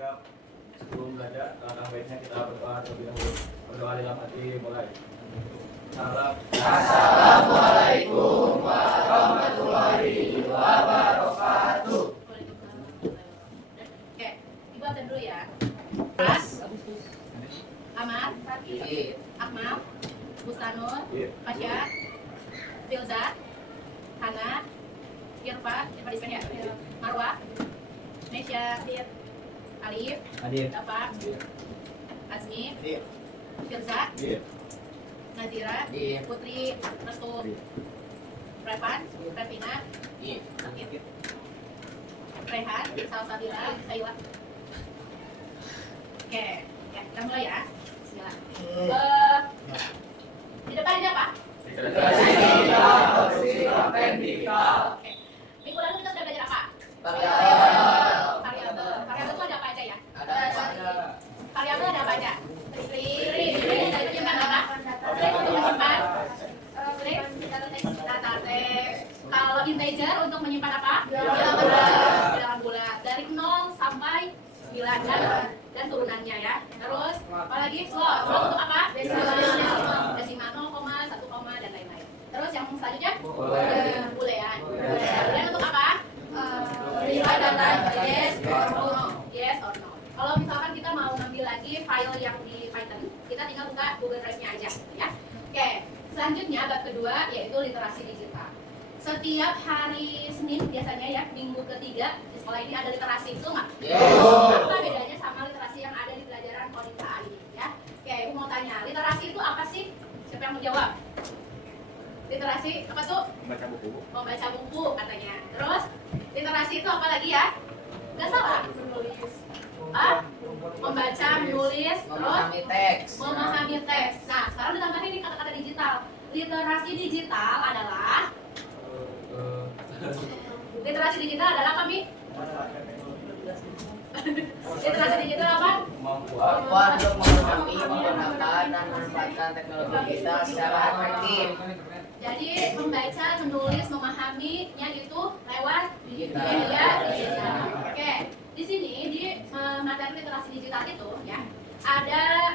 siap. Sebelum belajar, langkah baiknya kita berdoa terlebih dahulu. Berdoa dalam hati, mulai. Assalamualaikum warahmatullahi wabarakatuh. Oke, Ibu absen dulu ya. Pras, Ahmad, Akmal, Bustanur, Fasya, Filza, Hana, Irfa dispen ya? Marwah, Mesya, Alif, Dafa, Azmi, Filza, Nazira, Putri, Restu, Revan, Revina, Rehan, Salsabila, Sayla. Oke, ya kita mulai ya. Bismillah. Di depan ada apa? Oke. Minggu lalu kita sudah belajar apa? Variabel. Variabel itu ada apa aja ya? Variabel ada apa aja? String. Itu menyimpan apa? String untuk menyimpan data teks. Kalau integer untuk menyimpan apa? Bilangan bulat. Dari 0 sampai 9 dan turunannya ya. Terus apalagi slot untuk apa? Desimal 0, 1, dan lain-lain. Terus yang selanjutnya boolean. Boolean untuk apa? Menyimpan data yes or no. Kalau misalkan kita mau ngambil lagi file yang di Python, kita tinggal buka Google Drive-nya aja ya. Oke, selanjutnya bab kedua yaitu literasi digital. Setiap hari Senin biasanya ya, minggu ketiga di sekolah ini ada literasi, itu nggak? Apa bedanya sama literasi yang ada di pelajaran coding KA ini ya? Oke, Ibu mau tanya, literasi itu apa sih? Siapa yang mau jawab? Literasi apa tuh? Membaca buku. Membaca buku katanya. Terus literasi itu apa lagi ya? Nggak salah? Membaca, menulis, terus memahami teks. Nah, sekarang ditambah ini kata-kata digital. Literasi digital adalah apa, Mi? Literasi digital apa? Kemampuan untuk memahami, menggunakan, dan memanfaatkan teknologi digital secara efektif. Jadi membaca, menulis, memahaminya itu lewat media digital. Oke, di sini di materi literasi digital itu ya ada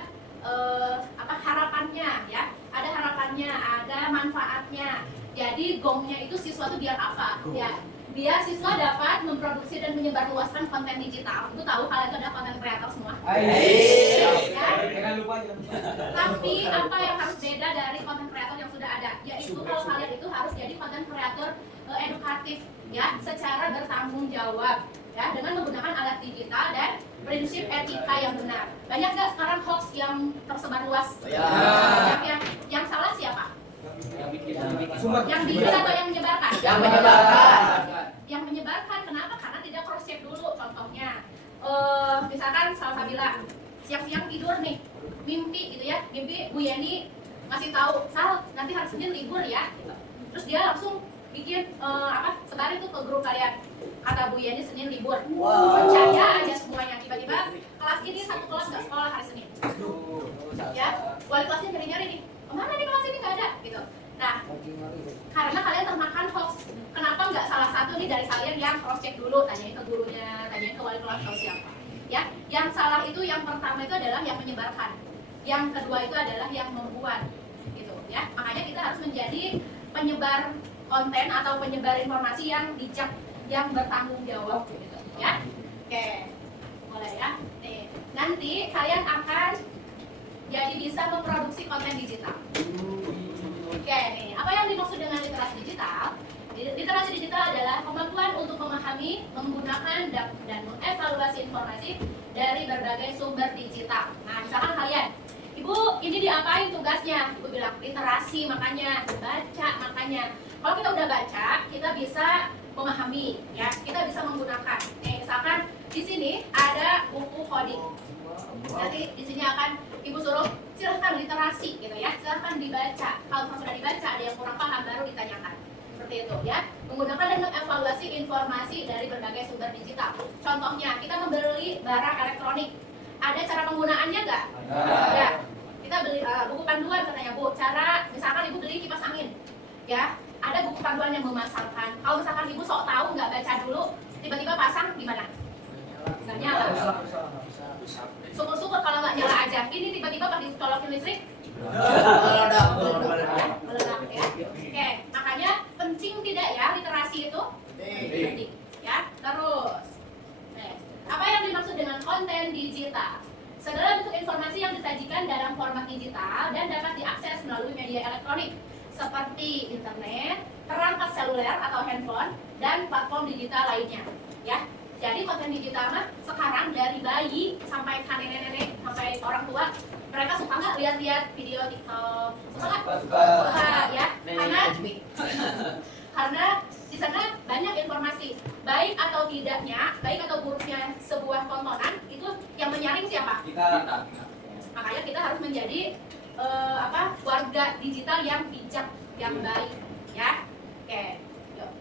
harapannya ya, ada harapannya, ada manfaatnya. Jadi gongnya itu siswa itu biar apa? Ya, biar siswa dapat memproduksi dan menyebarluaskan konten digital. Itu tahu kalian itu ada konten kreator semua. Ya? Tapi apa yang harus beda dari konten kreator yang sudah ada? Yaitu kalau kalian itu harus jadi konten kreator edukatif ya, secara bertanggung jawab ya, dengan menggunakan alat digital dan prinsip etika yang benar. Banyak nggak sekarang hoax yang tersebar luas? Yang salah siapa? Yang bikin atau yang menyebarkan? Yang menyebarkan. Yang menyebarkan, kenapa? Karena tidak cross check dulu. Contohnya, misalkan Salsabila siang-siang tidur nih, mimpi gitu ya, mimpi Bu Yeni ngasih tahu, Sal, nanti hari Senin libur ya. Terus dia langsung bikin sebarin tuh ke grup kalian. Kata Bu Yeni Senin libur. Percaya aja semuanya. Tiba-tiba kelas ini satu kelas nggak sekolah hari Senin. Ya, wali kelasnya nyari-nyari nih. Kemana nih kelas ini nggak ada gitu. Nah, karena kalian termakan hoax. Kenapa nggak salah satu nih dari kalian yang cross check dulu, tanyain ke gurunya, tanyain ke wali kelas atau siapa? Ya, yang salah itu yang pertama itu adalah yang menyebarkan. Yang kedua itu adalah yang membuat, gitu ya. Makanya kita harus menjadi penyebar konten atau penyebar informasi yang bijak, yang bertanggung jawab, gitu ya. Oke, mulai ya. Nih, nanti kalian akan jadi bisa memproduksi konten digital. Oke, nih, apa yang dimaksud dengan literasi digital? Literasi digital adalah kemampuan untuk memahami, menggunakan, dan mengevaluasi informasi dari berbagai sumber digital. Nah, misalkan kalian, Ibu, ini diapain tugasnya? Ibu bilang, literasi, makanya baca, makanya. Kalau kita udah baca, kita bisa memahami, ya, kita bisa menggunakan. Nih, misalkan di sini ada buku coding. Nanti di sini akan Ibu suruh silahkan literasi gitu ya, silahkan dibaca. Kalau sudah dibaca ada yang kurang paham baru ditanyakan. Seperti itu ya, menggunakan dan mengevaluasi informasi dari berbagai sumber digital. Contohnya kita membeli barang elektronik, ada cara penggunaannya nggak? Ya, kita beli buku panduan katanya Bu, cara misalkan Ibu beli kipas angin, ya ada buku panduan yang memasangkan. Kalau misalkan Ibu sok tahu nggak baca dulu, tiba-tiba pasang gimana? Nggak nyala. Syukur-syukur kalau nggak nyala aja. Ini tiba-tiba pas dicolokin listrik Meledak. meledak ya. Oke, makanya penting tidak ya literasi itu? Penting ya. Terus, apa yang dimaksud dengan konten digital? Segala bentuk informasi yang disajikan dalam format digital dan dapat diakses melalui media elektronik seperti internet, perangkat seluler atau handphone, dan platform digital lainnya. Ya, jadi konten digital mah sekarang dari bayi sampai nenek-nenek sampai orang tua, mereka suka nggak lihat-lihat video TikTok? Suka nggak? Suka ya, karena di sana banyak informasi, baik atau tidaknya, baik atau buruknya sebuah tontonan itu yang menyaring siapa? Kita. Makanya kita harus menjadi warga digital yang bijak, yang baik, ya. Oke, yuk.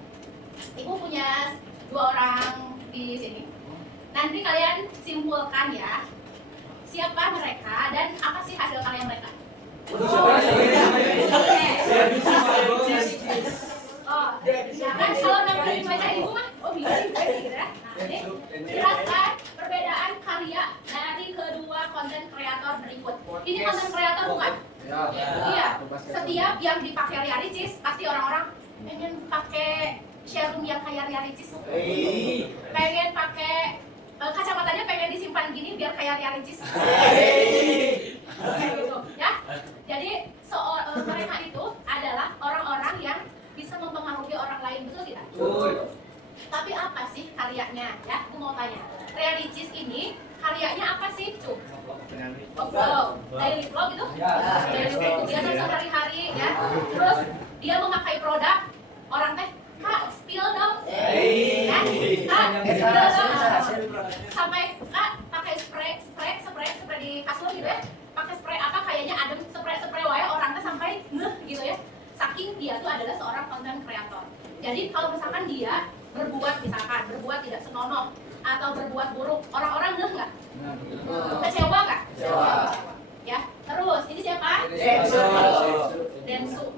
Ibu punya 2 orang di sini. Nanti kalian simpulkan ya, siapa mereka dan apa sih hasil karya mereka. Oh, ya kan kalau namanya dibaca ibu mah, oh bisa gitu ya. Nah, ini jelaskan perbedaan karya dari kedua konten kreator berikut. Ini konten kreator bukan? Iya. Setiap yang dipakai Ria Ricis, pasti orang-orang pengen pakai serum yang kayak Ria Ricis. Pengen pakai kacamatanya pengen disimpan gini biar kayak Ria Ricis. Kayak gitu, ya. Jadi mereka itu adalah orang-orang yang bisa mempengaruhi orang lain, betul tidak? Tapi apa sih karyanya? Ya, aku mau tanya. Ria Ricis ini karyanya apa sih, Cuk? Vlog, daily vlog gitu? Daily vlog, kegiatan sehari-hari ya. Terus dia memakai produk, orang teh, Kak, spill dong. Ya, Kak, spill dong. Sampai Kak pakai spray di kasur gitu ya. Pakai spray apa kayaknya adem, spray wae orang teh sampai gitu ya. Saking dia tuh adalah seorang konten kreator. Jadi kalau misalkan dia berbuat tidak senonoh atau berbuat buruk, orang-orang nggak? Kecewa nggak? Ya, terus ini siapa? Densu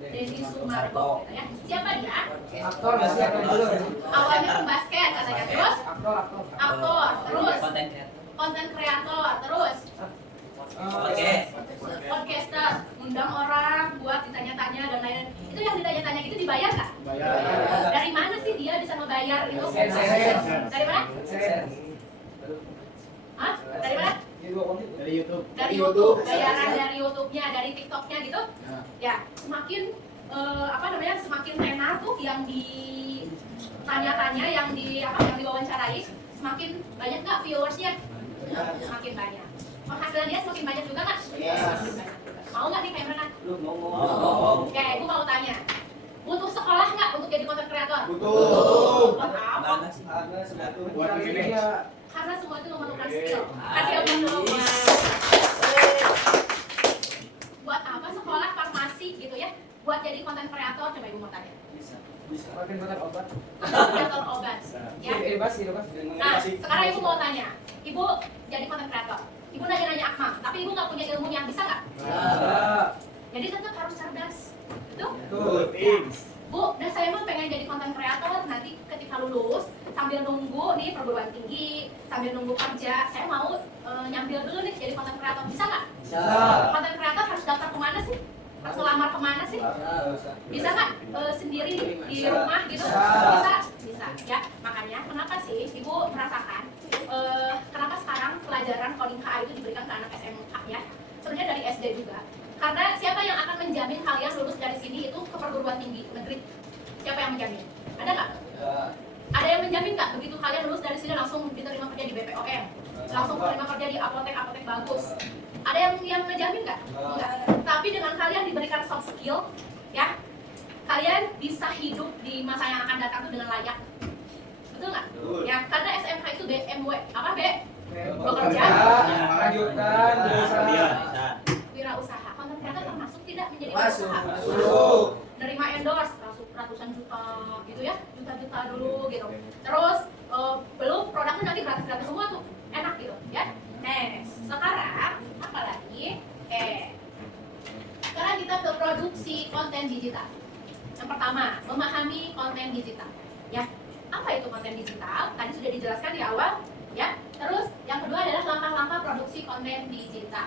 Margo, ya. Siapa dia? Awalnya pembasket katanya, terus aktor, terus konten kreator, terus podcaster, undang orang buat ditanya-tanya dan lain-lain. Itu yang ditanya-tanya itu dibayar nggak? Dari mana sih dia bisa ngebayar itu? Dari mana? Hah? Dari mana? Dari YouTube, bayaran dari YouTube-nya, dari TikTok-nya gitu. Ya, semakin semakin tenar tuh yang ditanya-tanya, yang diwawancarai, semakin banyak nggak viewersnya? Semakin banyak. Penghasilan dia semakin banyak juga nggak? Semakin banyak. Mau nggak nih kayak mereka? Mau. Oke, ibu mau tanya. Butuh sekolah nggak untuk jadi konten kreator? Butuh. Buat apa? Karena semua itu memerlukan skill. Kasih yang dulu. Buat apa sekolah farmasi gitu ya? Buat jadi konten kreator, coba ibu mau tanya. Konten obat. Kreator obat. Ya. Nah, sekarang ibu mau tanya. Ibu jadi konten kreator. Ibu nanya-nanya Akmal, tapi ibu nggak punya ilmunya, bisa nggak? Jadi tetap harus cerdas. Betul? Ya. Bu, dan saya mah pengen jadi konten kreator, nanti ketika lulus sambil nunggu nih perguruan tinggi, sambil nunggu kerja, saya mau nyambil dulu nih jadi konten kreator, bisa nggak? Konten kreator harus daftar kemana sih? Harus ngelamar kemana sih? Bisa nggak sendiri di rumah gitu? Bisa ya. Makanya kenapa sih ibu merasakan kenapa sekarang pelajaran coding KA itu diberikan ke anak SMK ya? Sebenarnya dari SD juga. Karena siapa yang akan menjamin kalian lulus dari sini itu ke perguruan tinggi negeri? Siapa yang menjamin? Ada nggak? Ada yang menjamin nggak begitu kalian lulus dari sini langsung diterima kerja di BPOM? Langsung diterima kerja di apotek bagus? Ada yang menjamin nggak? Enggak. Tapi dengan kalian diberikan soft skill, ya, kalian bisa hidup di masa yang akan datang itu dengan layak. Betul nggak? Ya, karena SMK itu BMW, apa B? Bekerja, Lanjutkan, wirausaha. Konten kreator termasuk tidak menjadi Masuk. wirausaha? Nerima endorse ratusan juta, gitu ya, juta-juta dulu gitu. Terus belum produknya nanti gratis-gratis semua tuh, enak gitu, ya. Sekarang apa lagi? Sekarang kita ke produksi konten digital. Yang pertama, memahami konten digital. Ya, apa itu konten digital? Tadi sudah dijelaskan di awal. Ya, konten digital.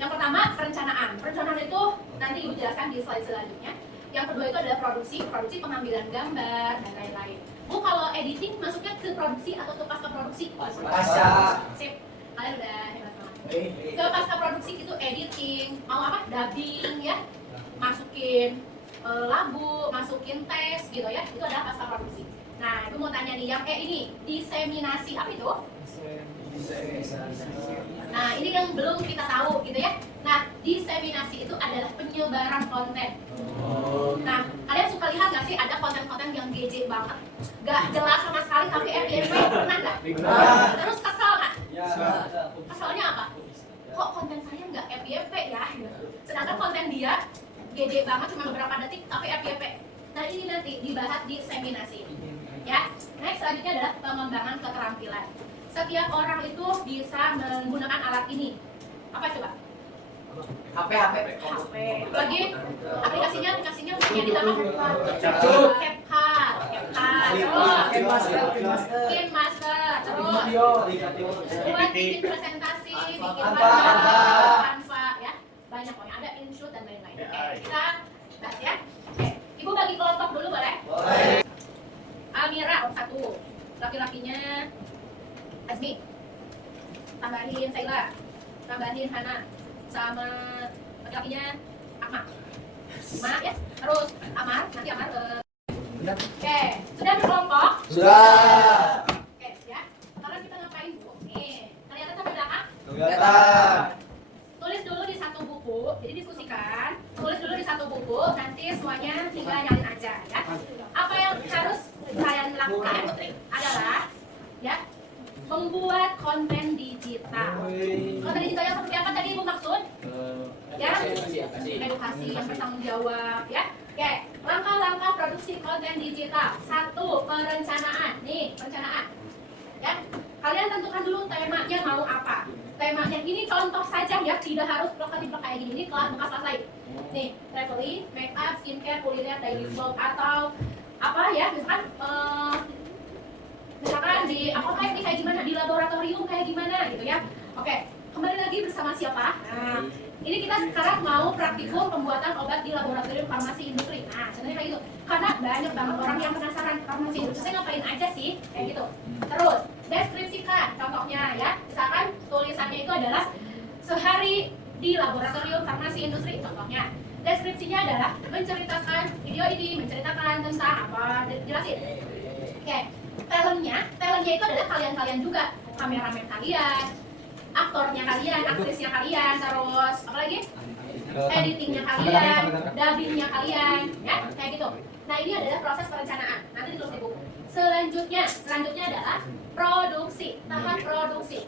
Yang pertama perencanaan. Perencanaan itu nanti Ibu jelaskan di slide selanjutnya. Yang kedua itu adalah produksi pengambilan gambar dan lain-lain. Bu, kalau editing masuknya ke produksi atau ke pasca produksi? Pasca. Sip. Kalian udah hebat banget. Ke pasca produksi itu editing, mau apa? Dubbing ya. Masukin lagu, masukin teks gitu ya. Itu adalah pasca produksi. Nah, itu mau tanya nih yang ini diseminasi apa itu? Nah, ini yang belum kita tahu gitu ya. Nah, diseminasi itu adalah penyebaran konten. Nah, kalian suka lihat nggak sih ada konten-konten yang GJ banget, nggak jelas sama sekali tapi FYP, pernah nggak? Terus kesel nggak? Keselnya apa? Kok konten saya nggak FYP ya? Sedangkan konten dia GJ banget cuma beberapa detik tapi FYP. Nah, ini nanti dibahas di seminasi. Ya, next selanjutnya adalah pengembangan keterampilan. Setiap orang itu bisa menggunakan alat ini. Apa coba? HP. Lagi aplikasinya punya di tangan. CapCut, terus KineMaster, terus buat bikin presentasi, bikin Canva, ya banyak pokoknya ada InShoot dan lain-lain. Oke, kita bahas ya. Oke, Ibu bagi kelompok dulu boleh? Boleh. Almira 1, laki-lakinya Azmi, tambahin Saila, tambahin Hana, sama laki-lakinya Akmal. Maaf ya, terus Amar, nanti Amar Oke, sudah berkelompok? Sudah. Oke, ya. Sekarang kita ngapain, Bu? Nih, kelihatan sampai belakang? Kelihatan. Tulis dulu di satu buku, jadi diskusikan. Tulis dulu di satu buku, nanti semuanya tinggal nyalin aja ya. Apa yang harus kalian lakukan, Putri, adalah ya membuat konten digital. Konten digital yang seperti apa tadi Ibu maksud? Ya, edukasi yang bertanggung jawab ya. Oke, langkah-langkah produksi konten digital. 1, perencanaan. Nih, perencanaan. Ya, kalian tentukan dulu temanya mau apa. Temanya ini contoh saja ya, tidak harus blok-blok kayak gini. Ini kelas bekas lain. Nih, traveling, make up, skincare, kuliner, daily vlog atau apa ya, misalkan di apa kayak gimana, di laboratorium kayak gimana gitu ya. Oke, kembali lagi bersama siapa? Nah, ini kita sekarang mau praktikum pembuatan obat di laboratorium farmasi industri. Nah, contohnya kayak gitu. Karena banyak banget orang yang penasaran farmasi industri saya ngapain aja sih, kayak gitu. Terus, deskripsikan contohnya ya. Misalkan tulisannya itu adalah sehari di laboratorium farmasi industri contohnya. Deskripsinya adalah menceritakan video ini, menceritakan tentang apa, jelasin. Oke, talentnya itu adalah kalian juga, kameramen kalian, aktornya kalian, aktrisnya kalian, terus apa lagi? Editingnya kalian, dubbingnya kalian, ya kayak gitu. Nah, ini adalah proses perencanaan. Nanti ditulis di buku. Selanjutnya adalah produksi, tahap produksi.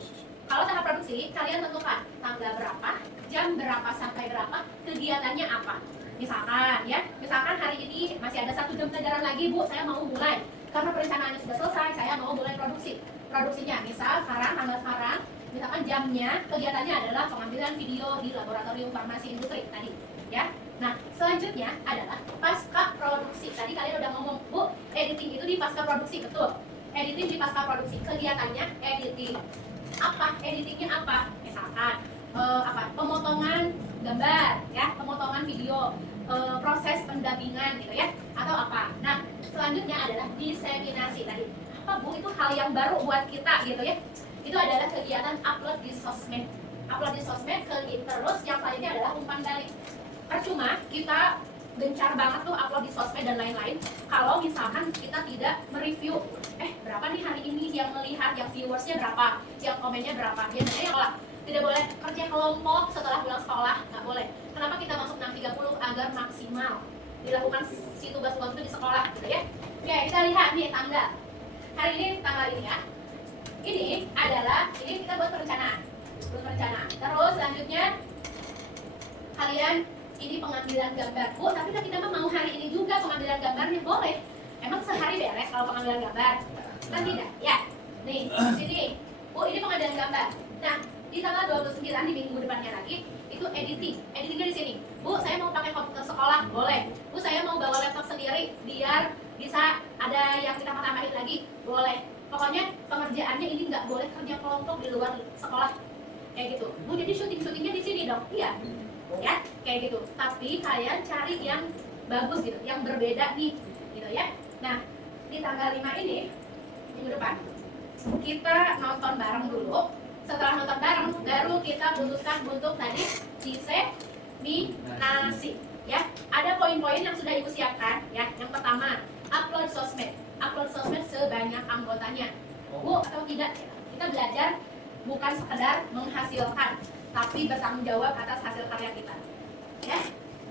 Kalau tahap produksi, kalian tentukan tanggal berapa, jam berapa sampai berapa, kegiatannya apa. Misalkan hari ini masih ada 1 jam pelajaran lagi, Bu, saya mau mulai. Karena perencanaannya sudah selesai, saya mau mulai produksinya. Misal tanggal sekarang, misalkan jamnya, kegiatannya adalah pengambilan video di laboratorium farmasi industri tadi, ya. Nah, selanjutnya adalah pasca produksi. Tadi kalian udah ngomong, Bu, editing itu di pasca produksi, betul. Editing di pasca produksi, kegiatannya editing. Editingnya apa? Misalkan pemotongan gambar, ya, pemotongan video, proses pendabingan gitu ya, atau apa. Nah, selanjutnya adalah diseminasi tadi. Apa, Bu? Itu hal yang baru buat kita gitu ya. Itu adalah kegiatan upload di sosmed. Terus yang selanjutnya adalah umpan balik. Percuma kita gencar banget tuh upload di sosmed dan lain-lain kalau misalkan kita tidak mereview berapa nih hari ini yang melihat, yang viewersnya berapa, yang komennya berapa. Biasanya ya tidak boleh kerja kelompok setelah pulang sekolah, nggak boleh. Kenapa kita masuk 6.30 agar maksimal dilakukan si tugas-tugas itu di sekolah gitu ya. Oke, kita lihat nih tanggal. Hari ini tanggal ini ya. Ini kita buat perencanaan. Terus selanjutnya kalian ini pengambilan gambar. Bu, tapi kita mau hari ini juga pengambilan gambarnya, boleh. Emang sehari beres kalau pengambilan gambar? Kan tidak, ya. Nih, di sini. Bu, ini pengambilan gambar. Nah, di tanggal 29 di minggu depannya lagi itu editingnya di sini. Bu, saya mau pakai komputer sekolah, boleh. Bu, saya mau bawa laptop sendiri biar bisa ada yang kita tambahin lagi, boleh. Pokoknya pengerjaannya ini nggak boleh kerja kelompok di luar sekolah. kayak gitu. Bu, jadi syutingnya di sini dong, iya, ya, kayak gitu. Tapi kalian cari yang bagus gitu, yang berbeda nih, gitu ya. Nah, di tanggal 5 ini minggu depan kita nonton bareng dulu. Setelah nonton bareng, baru kita putuskan untuk tadi diseminasi. Ya, ada poin-poin yang sudah ibu siapkan. Ya, yang pertama, upload sosmed. Upload sosmed sebanyak anggotanya. Bu atau tidak? Kita belajar bukan sekedar menghasilkan, tapi bertanggung jawab atas hasil karya kita. Ya,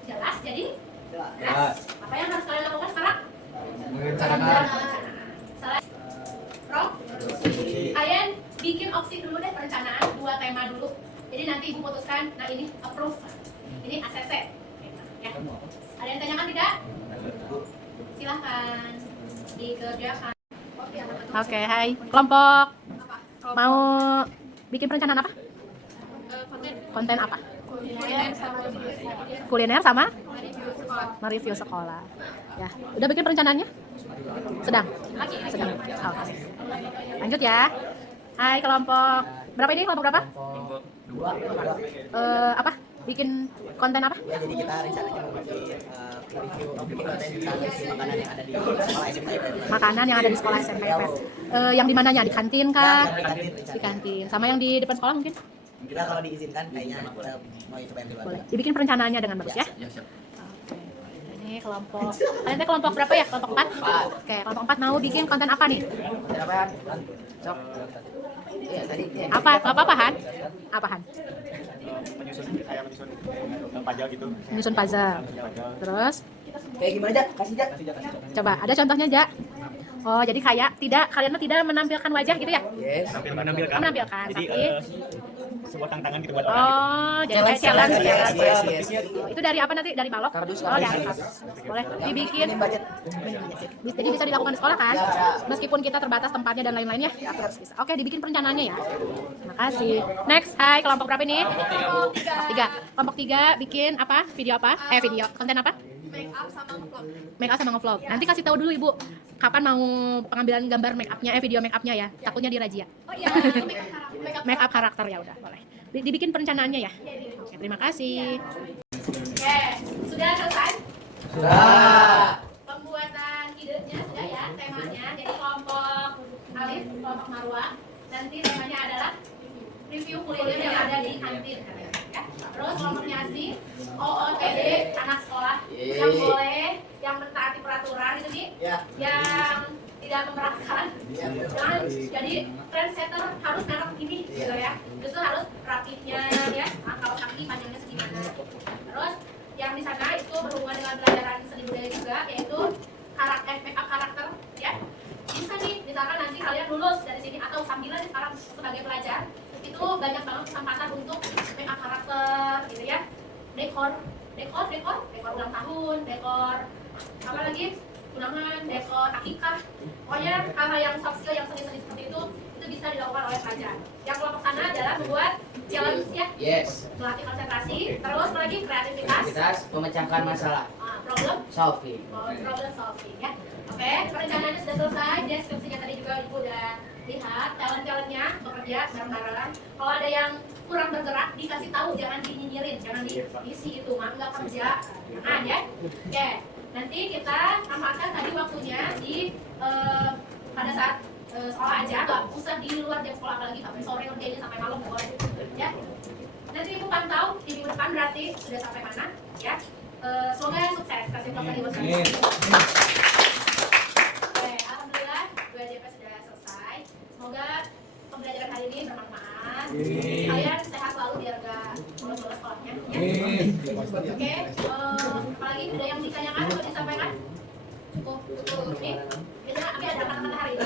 jelas? Jadi, jelas. Apa yang harus kalian lakukan sekarang? Merencanakan. Salah. Rob, kalian bikin opsi dulu deh perencanaan 2 tema dulu. Jadi nanti ibu putuskan. Nah ini approve, ini ACC. Ya. Ada yang tanyakan tidak? Silahkan dikerjakan. Oke, hai kelompok. Mau bikin perencanaan apa? Konten apa? Kuliner sama? Mereview sekolah. Ya, udah bikin perencanaannya? Sedang. Oke. Lanjut ya. Hai kelompok. Berapa ini? Kelompok berapa? Apa? Bikin konten apa? Ya, jadi kita rencananya mau bikin review makanan yang ada di sekolah SMP. Makanan yang ada di sekolah SMP. Yang di mananya? Di kantin kah? Di kantin. Sama yang di depan sekolah mungkin? Kita kalau diizinkan kayaknya kita mau coba yang di luar. Boleh. Dibikin perencanaannya dengan bagus ya? Oke. Ini kelompok. Kalian teh kelompok berapa ya? Kelompok 4? Oke, kelompok 4 mau bikin konten apa nih? Apaan? Sok. Iya, tadi. Apa? Kelompok apa, Han? Apa, Han? menyusun puzzle gitu. Menyusun puzzle. Terus? Kayak gimana, Jak? Kasih, Jak. Coba, ada contohnya, Jak? Oh, jadi kayak kalian tidak menampilkan wajah gitu ya? Yes. Sambil menampilkan. Menampilkan, Jadi tapi sebuah tantangan gitu buat orang. oh, jadi kayak challenge. Yes. Oh, itu dari apa nanti? Dari balok? Kardus. Oh, dari kardus. Boleh dibikin. Budget. Jadi bisa dilakukan di sekolah kan? Meskipun kita terbatas tempatnya dan lain-lainnya. Bisa. Oke, dibikin perencanaannya ya. Terima kasih. Next, hai kelompok berapa ini? Kelompok 3. Kelompok 3 bikin apa? Video apa? Video. Konten apa? Make up sama ngevlog. Nanti kasih tahu dulu Ibu, kapan mau pengambilan gambar make upnya, video make upnya ya. Takutnya dirajia. Oh iya. Make up karakter ya udah, boleh. Dibikin perencanaannya ya. Oke, terima kasih. Oke, sudah selesai? Sudah. Pembuatan idenya sudah ya, temanya. Jadi kelompok Alif, kelompok Marwa. Nanti temanya adalah review kuliner yang ada di kantin. Ya. Terus kelompoknya Asmi, OOTD anak sekolah yang boleh, yang mentaati peraturan itu nih, yang tidak memberatkan. Jangan jadi trendsetter harus merek ini, gitu ya. Justru harus rapihnya ya, kalau kaki panjangnya segimana. Terus yang di sana itu berhubungan dengan pelajaran seni budaya juga, yaitu make up karakter ya. Bisa nih, misalkan nanti kalian lulus dari sini atau sambilan sekarang sebagai pelajar, itu banyak banget kesempatan untuk make up karakter gitu ya. Dekor ulang tahun, dekor apa lagi? Undangan, dekor akikah. Pokoknya hal-hal yang soft skill, yang seni-seni seperti itu bisa dilakukan oleh pelajar. Yang kelompok sana adalah membuat challenge ya. Yes. Melatih konsentrasi, terus lagi kreativitas, Memecahkan masalah. Problem Solving. Ya. Oke, perencanaannya sudah selesai, deskripsinya tadi juga Ibu udah lihat, talent-talentnya bekerja bareng-bareng. Kalau ada yang kurang bergerak, dikasih tahu, jangan dinyinyirin, jangan diisi itu, mah nggak kerja. Nah ya, oke. Nanti kita manfaatkan tadi waktunya di pada saat sekolah aja, nggak usah di luar jam sekolah, apalagi sampai sore kerjanya sampai malam nggak boleh. Ya. Nanti Ibu pantau di minggu depan berarti sudah sampai mana, ya. Semoga sukses, kasih tepuk tangan buat kalian. Oke, alhamdulillah 2 JP sudah selesai. Semoga pembelajaran hari ini bermanfaat. Kalian sehat selalu biar gak bolos-bolos sekolahnya. Ya. Oke, apalagi ada yang ditanyakan atau disampaikan? Cukup. Nih, biasanya ada kata-kata hari ini.